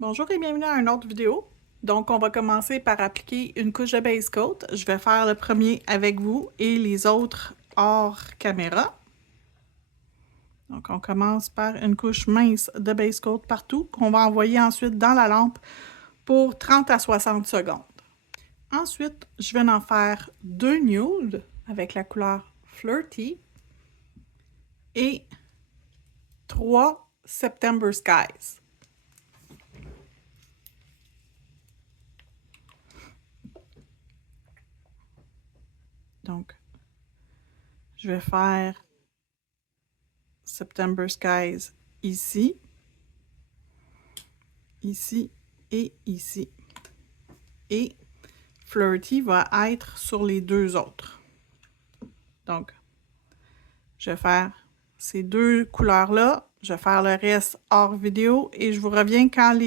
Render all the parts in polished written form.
Bonjour et bienvenue à une autre vidéo. Donc, on va commencer par appliquer une couche de base coat. Je vais faire le premier avec vous et les autres hors caméra. Donc, on commence par une couche mince de base coat partout qu'on va envoyer ensuite dans la lampe pour 30 à 60 secondes. Ensuite, je vais en faire deux nudes avec la couleur Flirty et trois September Skies. Donc, je vais faire September Skies ici, ici et ici. Et Flirty va être sur les deux autres. Donc, je vais faire ces deux couleurs-là. Je vais faire le reste hors vidéo et je vous reviens quand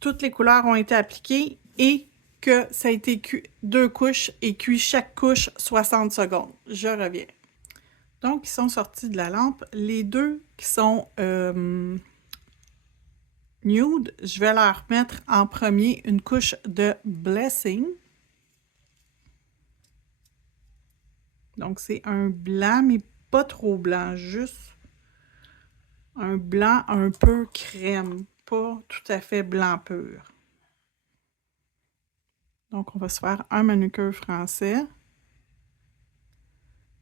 toutes les couleurs ont été appliquées et que ça a été cuit deux couches et cuit chaque couche 60 secondes. Je reviens. Donc, ils sont sortis de la lampe. Les deux qui sont nude, je vais leur mettre en premier une couche de Blessing. Donc, c'est un blanc, mais pas trop blanc, juste un blanc un peu crème, pas tout à fait blanc pur. Donc, on va se faire un manucure français.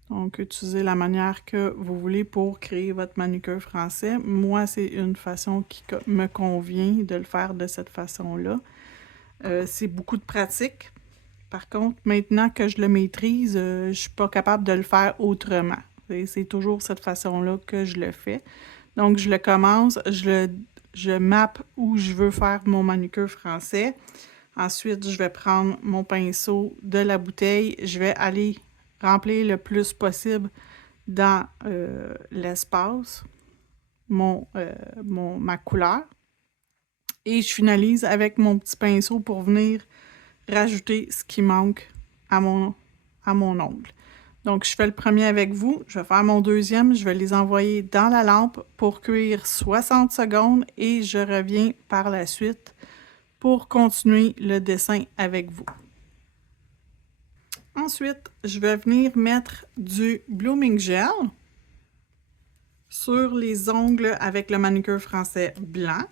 Donc, utilisez la manière que vous voulez pour créer votre manucure français. Moi, c'est une façon qui me convient de le faire de cette façon-là. C'est beaucoup de pratique. Par contre, maintenant que je le maîtrise, je ne suis pas capable de le faire autrement. C'est toujours cette façon-là que je le fais. Donc, je le commence, je mappe où je veux faire mon manucure français. Ensuite, je vais prendre mon pinceau de la bouteille. Je vais aller remplir le plus possible dans l'espace ma couleur. Et je finalise avec mon petit pinceau pour venir rajouter ce qui manque à mon ongle. Donc, je fais le premier avec vous, je vais faire mon deuxième, je vais les envoyer dans la lampe pour cuire 60 secondes et je reviens par la suite pour continuer le dessin avec vous. Ensuite, je vais venir mettre du Blooming Gel sur les ongles avec le manucure français blanc.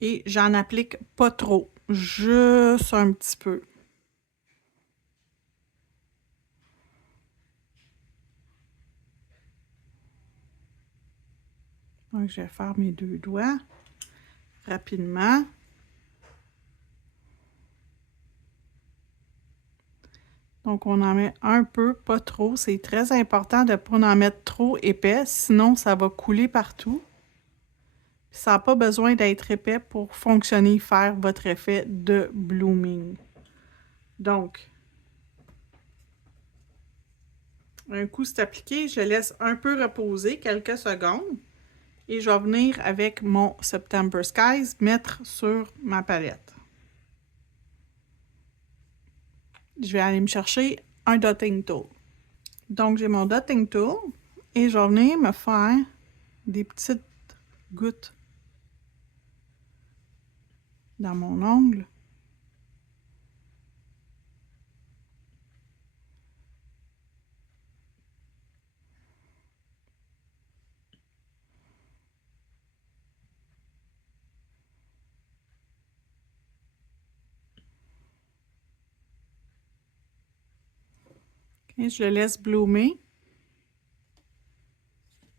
Et j'en applique pas trop, juste un petit peu. Donc, je vais faire mes deux doigts rapidement. Donc, on en met un peu, pas trop. C'est très important de ne pas en mettre trop épais, sinon ça va couler partout. Ça n'a pas besoin d'être épais pour fonctionner, faire votre effet de blooming. Donc, un coup c'est appliqué, je laisse un peu reposer quelques secondes et je vais venir avec mon September Skies mettre sur ma palette. Je vais aller me chercher un dotting tool. Donc, j'ai mon dotting tool et je vais venir me faire des petites gouttes dans mon ongle. Okay, je le laisse bloomer.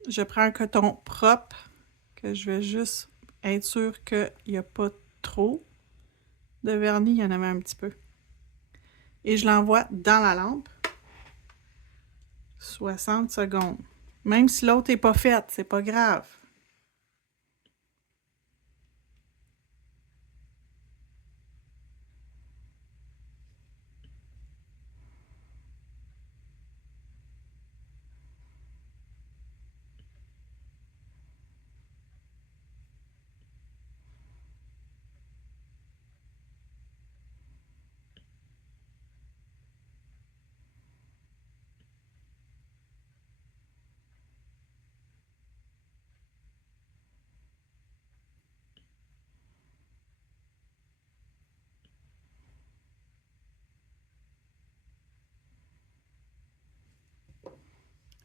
Je prends un coton propre que je vais juste être sûr qu'il n'y a pas trop de vernis. Il y en avait un petit peu. Et je l'envoie dans la lampe. 60 secondes. Même si l'autre n'est pas faite, c'est pas grave.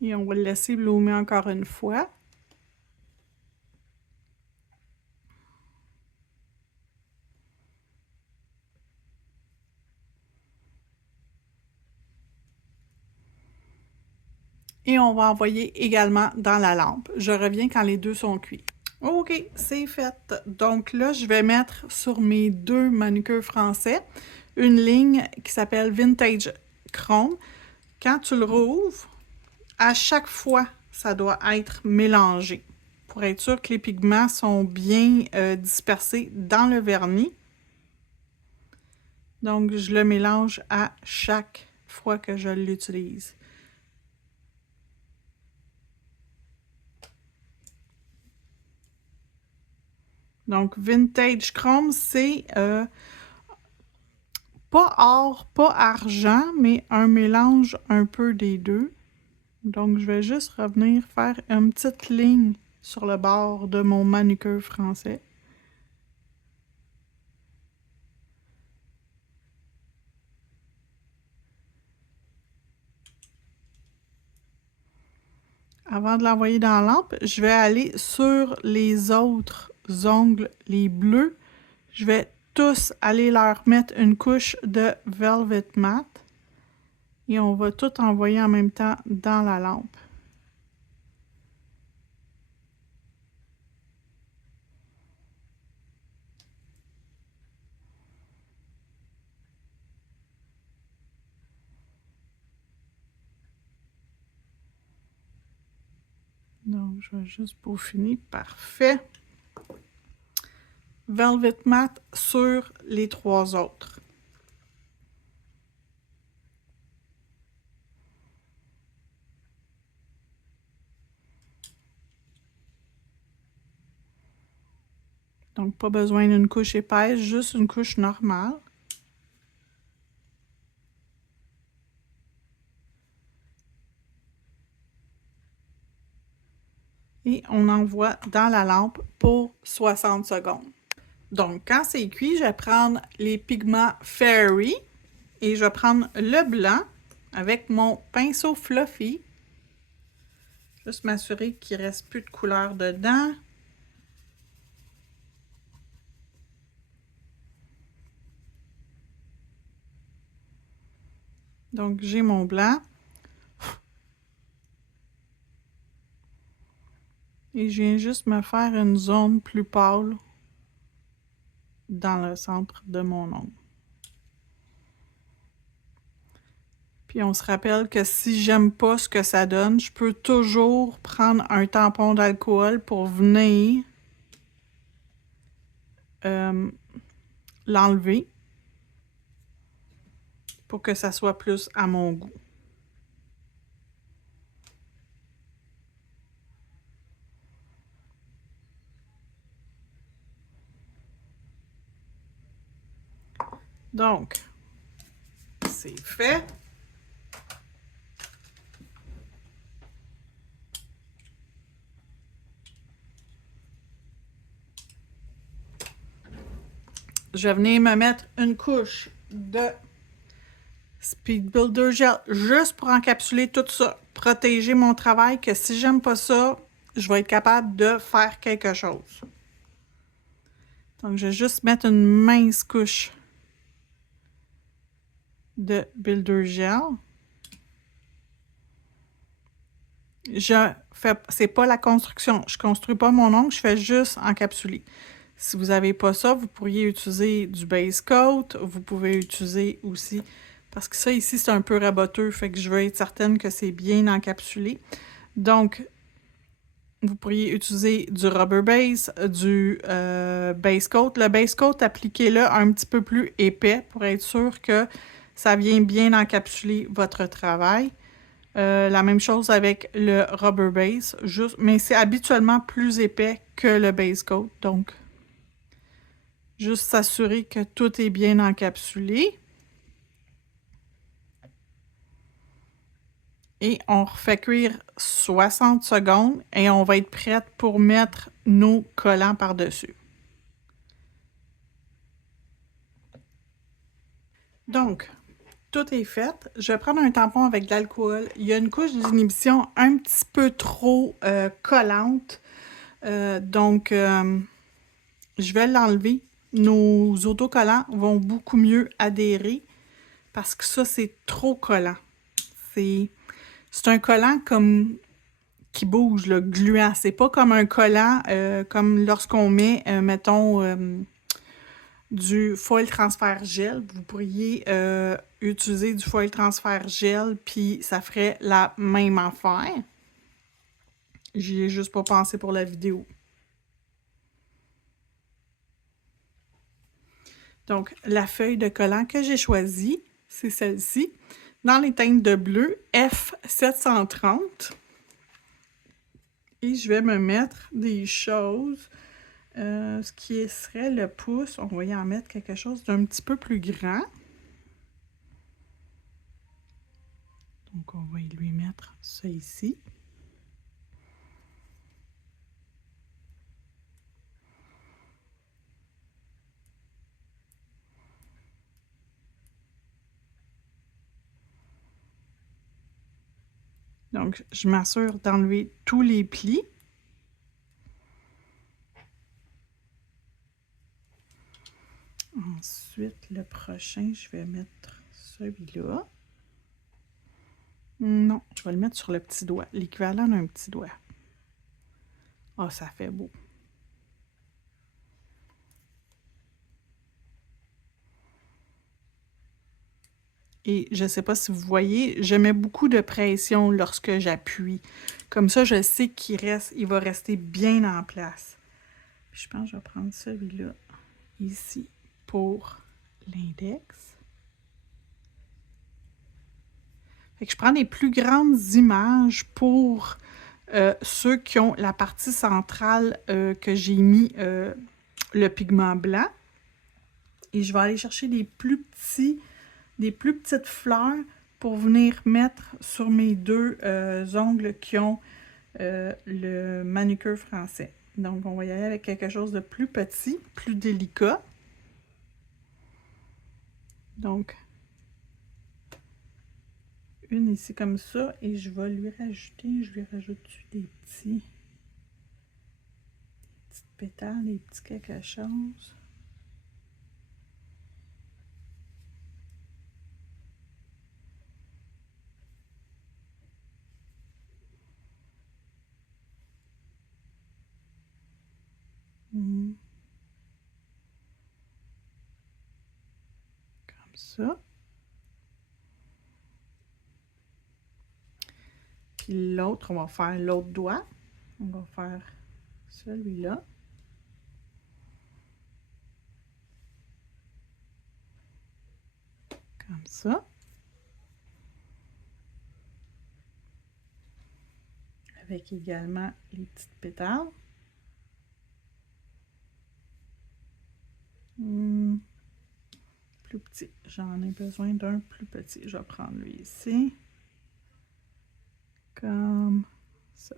Et on va le laisser bloomer encore une fois. Et on va envoyer également dans la lampe. Je reviens quand les deux sont cuits. OK, c'est fait. Donc là, je vais mettre sur mes deux manucures français une ligne qui s'appelle Vintage Chrome. Quand tu le rouvres, à chaque fois, ça doit être mélangé pour être sûr que les pigments sont bien dispersés dans le vernis. Donc, je le mélange à chaque fois que je l'utilise. Donc, Vintage Chrome, c'est pas or, pas argent, mais un mélange un peu des deux. Donc, je vais juste revenir faire une petite ligne sur le bord de mon manucure français. Avant de l'envoyer dans la lampe, je vais aller sur les autres ongles, les bleus. Je vais tous aller leur mettre une couche de Velvet Matte. Et on va tout envoyer en même temps dans la lampe. Donc, je vais juste peaufiner. Parfait. Velvet Matte sur les trois autres. Donc, pas besoin d'une couche épaisse, juste une couche normale. Et on envoie dans la lampe pour 60 secondes. Donc, quand c'est cuit, je vais prendre les pigments Fairy et je vais prendre le blanc avec mon pinceau fluffy. Juste m'assurer qu'il ne reste plus de couleur dedans. Donc, j'ai mon blanc. Et je viens juste me faire une zone plus pâle dans le centre de mon ongle. Puis on se rappelle que si j'aime pas ce que ça donne, je peux toujours prendre un tampon d'alcool pour venir l'enlever pour que ça soit plus à mon goût. Donc, c'est fait. Je vais venir me mettre une couche de Speed Builder Gel juste pour encapsuler tout ça, protéger mon travail, que si j'aime pas ça, je vais être capable de faire quelque chose. Donc, je vais juste mettre une mince couche de Builder Gel. C'est pas la construction. Je construis pas mon ongle, je fais juste encapsuler. Si vous n'avez pas ça, vous pourriez utiliser du base coat. Vous pouvez utiliser aussi, parce que ça ici, c'est un peu raboteux, fait que je veux être certaine que c'est bien encapsulé. Donc, vous pourriez utiliser du rubber base, du base coat. Le base coat, appliquez-le un petit peu plus épais pour être sûr que ça vient bien encapsuler votre travail. La même chose avec le rubber base, mais c'est habituellement plus épais que le base coat. Donc, juste s'assurer que tout est bien encapsulé. Et on refait cuire 60 secondes et on va être prête pour mettre nos collants par-dessus. Donc, tout est fait. Je vais prendre un tampon avec de l'alcool. Il y a une couche d'inhibition un petit peu trop collante. Donc, je vais l'enlever. Nos autocollants vont beaucoup mieux adhérer parce que ça, c'est trop collant. C'est un collant comme qui bouge, là, gluant. C'est pas comme un collant comme lorsqu'on met, mettons, du foil transfert gel. Vous pourriez utiliser du foil transfert gel, puis ça ferait la même affaire. J'y ai juste pas pensé pour la vidéo. Donc, la feuille de collant que j'ai choisie, c'est celle-ci, dans les teintes de bleu F730. Et je vais me mettre des choses, ce qui serait le pouce, on va y en mettre quelque chose d'un petit peu plus grand. Donc, on va lui mettre ça ici. Donc, je m'assure d'enlever tous les plis. Ensuite, le prochain, je vais mettre celui-là. Non, je vais le mettre sur le petit doigt, l'équivalent d'un petit doigt. Ah, ça fait beau. Et je ne sais pas si vous voyez, je mets beaucoup de pression lorsque j'appuie. Comme ça, je sais il va rester bien en place. Puis je pense que je vais prendre celui-là ici pour l'index. Fait que je prends des plus grandes images pour ceux qui ont la partie centrale que j'ai mis le pigment blanc. Et je vais aller chercher des plus petites fleurs pour venir mettre sur mes deux ongles qui ont le manucure français. Donc, on va y aller avec quelque chose de plus petit, plus délicat. Donc, une ici comme ça, et je vais lui rajouter, je lui rajoute des petites pétales, des petits quelque chose. Comme ça. Puis l'autre, on va faire l'autre doigt. On va faire celui-là. Comme ça. Avec également les petites pétales. Plus petit. J'en ai besoin d'un plus petit. Je vais prendre lui ici. Comme ça.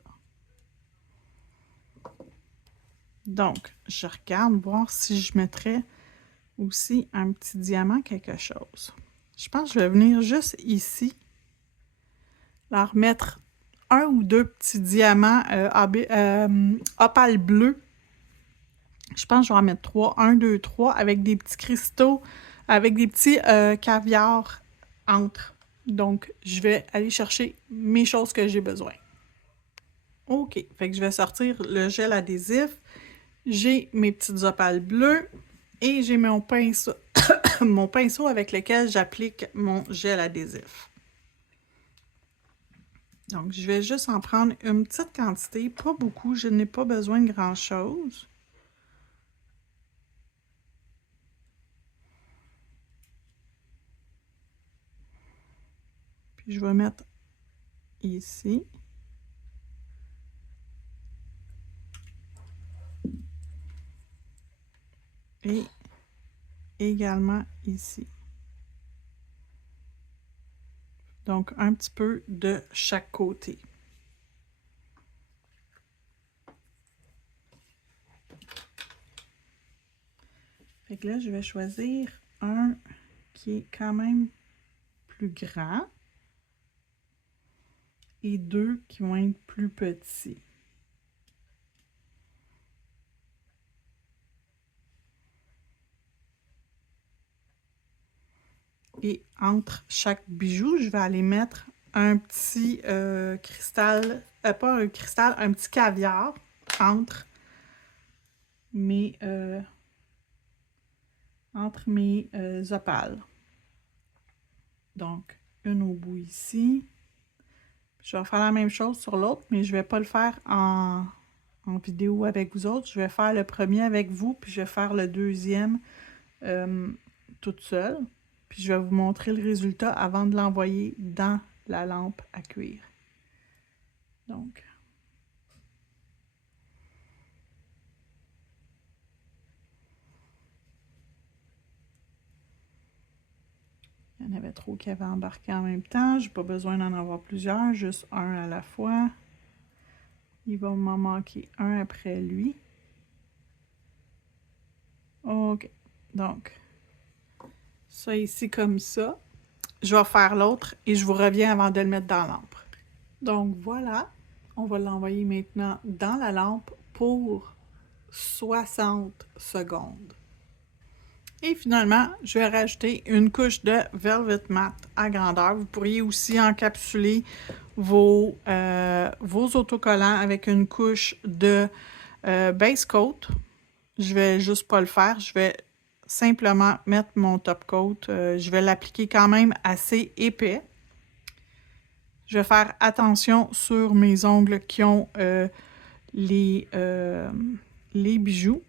Donc, je regarde voir si je mettrais aussi un petit diamant, quelque chose. Je pense que je vais venir juste ici, leur mettre un ou deux petits diamants opale bleu. Je pense que je vais en mettre 3. 1, 2, 3 avec des petits cristaux, avec des petits caviars entre. Donc, je vais aller chercher mes choses que j'ai besoin. OK. Fait que je vais sortir le gel adhésif. J'ai mes petites opales bleues et j'ai mon pinceau, mon pinceau avec lequel j'applique mon gel adhésif. Donc, je vais juste en prendre une petite quantité, pas beaucoup, je n'ai pas besoin de grand-chose. Puis je vais mettre ici. Et également ici. Donc, un petit peu de chaque côté. Fait que là, je vais choisir un qui est quand même plus grands et 2 qui vont être plus petits. Et entre chaque bijou, je vais aller mettre un petit cristal, pas un cristal, un petit caviar entre mes opales. Donc, une au bout ici. Je vais faire la même chose sur l'autre, mais je ne vais pas le faire en vidéo avec vous autres. Je vais faire le premier avec vous, puis je vais faire le deuxième toute seule. Puis je vais vous montrer le résultat avant de l'envoyer dans la lampe à cuire. Donc, il y en avait trop qui avaient embarqué en même temps. Je n'ai pas besoin d'en avoir plusieurs, juste un à la fois. Il va m'en manquer un après lui. OK. Donc, ça ici comme ça. Je vais faire l'autre et je vous reviens avant de le mettre dans la lampe. Donc voilà, on va l'envoyer maintenant dans la lampe pour 60 secondes. Et finalement, je vais rajouter une couche de Velvet Matte à grandeur. Vous pourriez aussi encapsuler vos autocollants avec une couche de base coat. Je vais juste pas le faire. Je vais simplement mettre mon top coat. Je vais l'appliquer quand même assez épais. Je vais faire attention sur mes ongles qui ont les bijoux.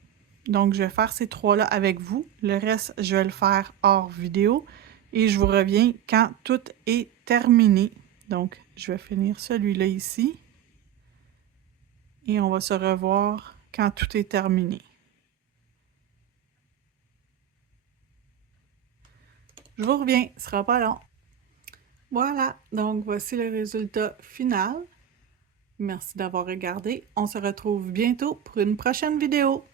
Donc, je vais faire ces trois-là avec vous. Le reste, je vais le faire hors vidéo. Et je vous reviens quand tout est terminé. Donc, je vais finir celui-là ici. Et on va se revoir quand tout est terminé. Je vous reviens, ce sera pas long. Voilà, donc voici le résultat final. Merci d'avoir regardé. On se retrouve bientôt pour une prochaine vidéo.